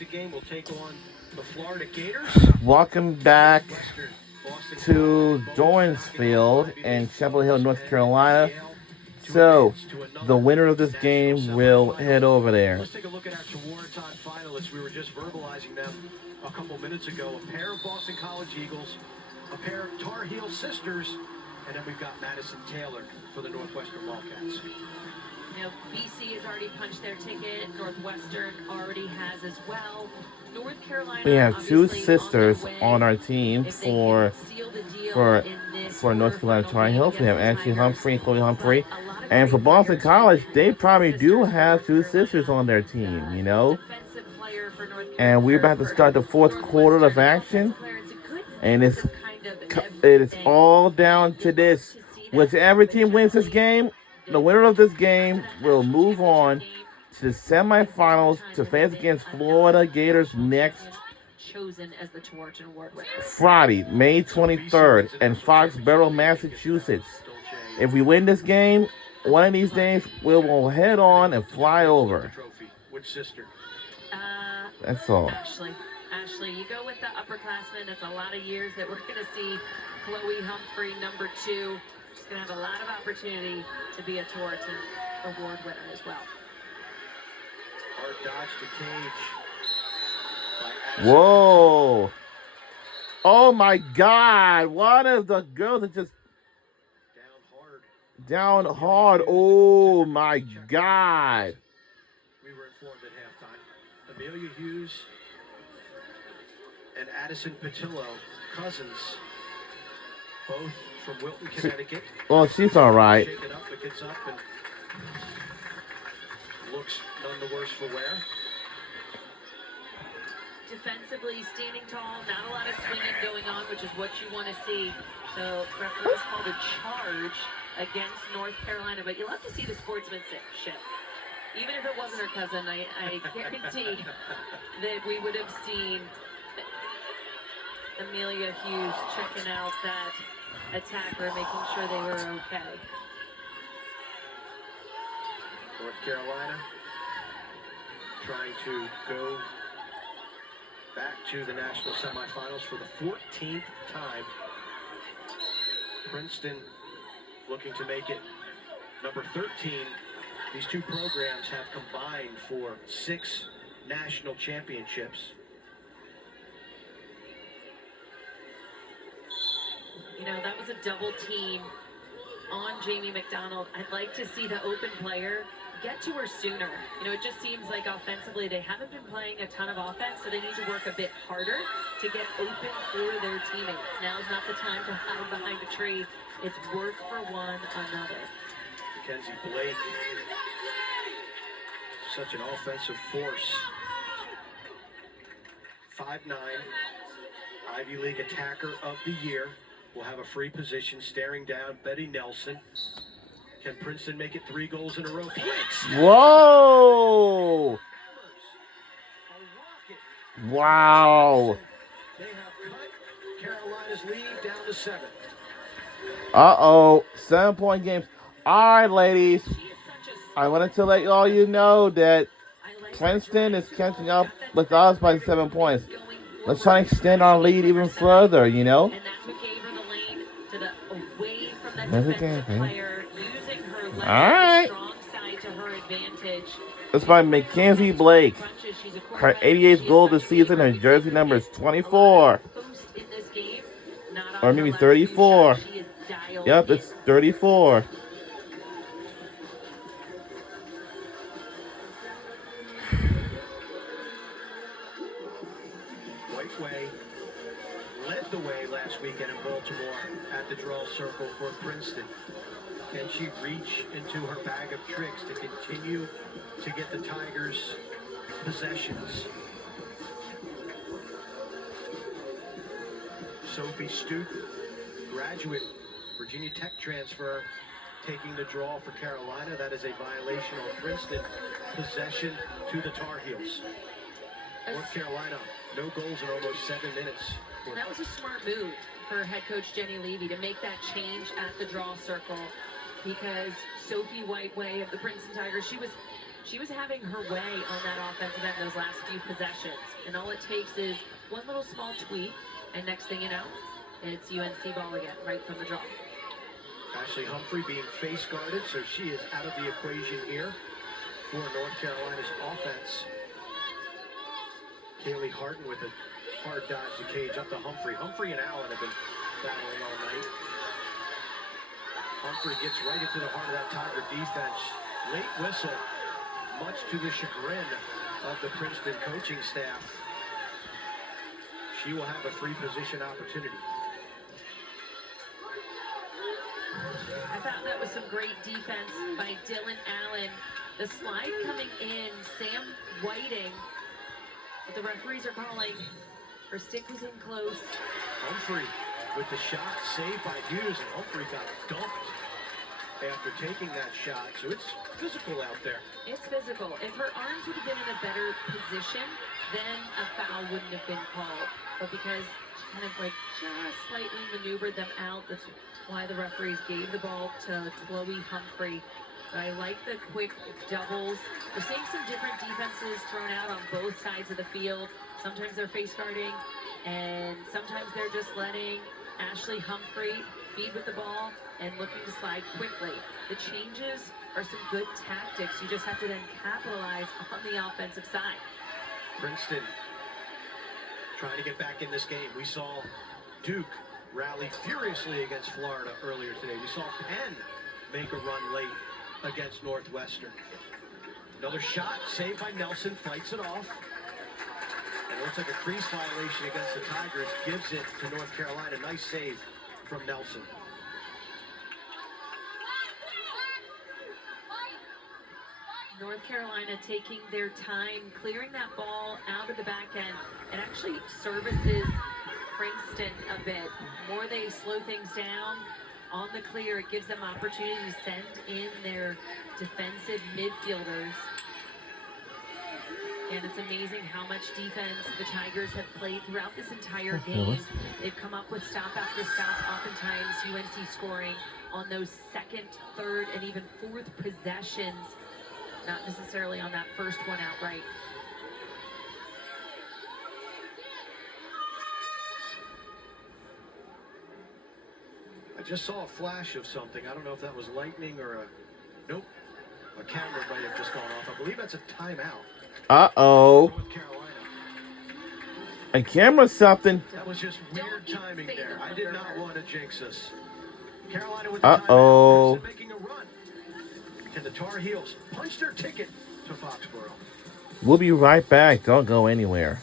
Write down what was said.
exit game will take on the Florida Gators. Welcome back to Dorrance Field in Chapel Hill, North Carolina. So, the winner of this game will head over there. Let's take a look at our Tewaaraton finalists. We were just verbalizing them a couple minutes ago. A pair of Boston College Eagles, a pair of Tar Heel sisters, and then we've got Madison Taylor for the Northwestern Wildcats. You know, BC has already punched their ticket. Northwestern already has as well. North Carolina. We have two sisters on our team for North Carolina Tar Heels. We have Ashley Humphrey and Chloe Humphrey. And for Boston College, they probably do have two sisters on their team, you know. And we're about to start the fourth quarter of action. And it is all down to this. Whichever team wins this game, the winner of this game will move on to the semifinals to face against Florida Gators next Friday, May 23rd, in Foxborough, Massachusetts. If we win this game, one of these days, we will head on and fly over. Which sister? That's all. Ashley, you go with the upperclassmen. It's a lot of years that we're going to see Chloe Humphrey, number 2. She's going to have a lot of opportunity to be a Tewaaraton Award winner as well. Hard dodge to cage. Whoa. Oh, my God. One of the girls that just down hard. Oh, my God. We were informed at halftime. Amelia Hughes and Addison Patillo, cousins, both from Wilton, Connecticut. Well, she's all right. Shake it up, it gets up, and looks none the worse for wear. Defensively, standing tall, not a lot of swinging going on, which is what you want to see. So, referees called a charge against North Carolina, but you'll have to see the sportsmanship. Even if it wasn't her cousin, I guarantee that we would have seen Amelia Hughes checking out that attacker, making sure they were okay. North Carolina trying to go back to the national semifinals for the 14th time. Princeton looking to make it number 13. These two programs have combined for 6 national championships. You know, that was a double team on Jamie McDonald. I'd like to see the open player get to her sooner. You know, it just seems like offensively they haven't been playing a ton of offense, so they need to work a bit harder to get open for their teammates. Now's not the time to hide behind a tree. It's work for one another. Mackenzie Blake, such an offensive force. 5'9", Ivy League attacker of the year. Will have a free position staring down Betty Nelson. Can Princeton make it 3 goals in a row? Whoa! Wow. They have cut Carolina's lead down to 7. Uh-oh. 7-point games. All right, ladies. I wanted to let all you know that Princeton is catching up with us by 7 points. Let's try to extend our lead even further, you know? That's okay, all right. That's by Mackenzie Blake. Her 88th goal this season. Her jersey number is 24. Or maybe 34. Yep, it's 34. Whiteway led the way last weekend in Baltimore at the draw circle for Princeton. Can she reach into her bag of tricks to continue to get the Tigers possessions? Sophie Stute, graduate Virginia Tech transfer, taking the draw for Carolina. That is a violation on Princeton. Possession to the Tar Heels. North Carolina, no goals in almost 7 minutes. And that was a smart move for head coach Jenny Levy to make that change at the draw circle, because Sophie Whiteway of the Princeton Tigers, she was she was having her way on that offensive end those last few possessions. And all it takes is one little small tweak, and next thing you know, it's UNC ball again, right from the draw. Ashley Humphrey being face guarded, so she is out of the equation here for North Carolina's offense. Kaylee Harden with a hard dodge to cage up to Humphrey. Humphrey and Allen have been battling all night. Humphrey gets right into the heart of that Tiger defense. Late whistle, much to the chagrin of the Princeton coaching staff. She will have a free position opportunity. I thought that was some great defense by Dylan Allen. The slide coming in, Sam Whiting. But the referees are calling. Her stick was in close. Humphrey with the shot saved by Hughes, and Humphrey got dumped after taking that shot. So it's physical out there. It's physical. If her arms would have been in a better position, then a foul wouldn't have been called. But because she kind of like just slightly maneuvered them out, that's why the referees gave the ball to Chloe Humphrey. But I like the quick doubles. We're seeing some different defenses thrown out on both sides of the field. Sometimes they're face guarding, and sometimes they're just letting Ashley Humphrey feed with the ball and looking to slide quickly. The changes are some good tactics. You just have to then capitalize on the offensive side. Princeton trying to get back in this game. We saw Duke rally furiously against Florida earlier today. We saw Penn make a run late against Northwestern. Another shot saved by Nelson, fights it off. And it looks like a crease violation against the Tigers, gives it to North Carolina. Nice save from Nelson. North Carolina taking their time, clearing that ball out of the back end. It actually services Princeton a bit. The more they slow things down on the clear, it gives them opportunity to send in their defensive midfielders. And it's amazing how much defense the Tigers have played throughout this entire game. They've come up with stop after stop, oftentimes UNC scoring on those second, third, and even fourth possessions. Not necessarily on that first one outright. I just saw a flash of something. I don't know if that was lightning or a... Nope. A camera might have just gone off. I believe that's a timeout. Uh-oh. North Carolina. A camera something. That was just weird timing there. I did not want to jinx us. Carolina with the Uh-oh. timeout. Making a run. Can the Tar Heels punch their ticket to Foxborough? We'll be right back. Don't go anywhere.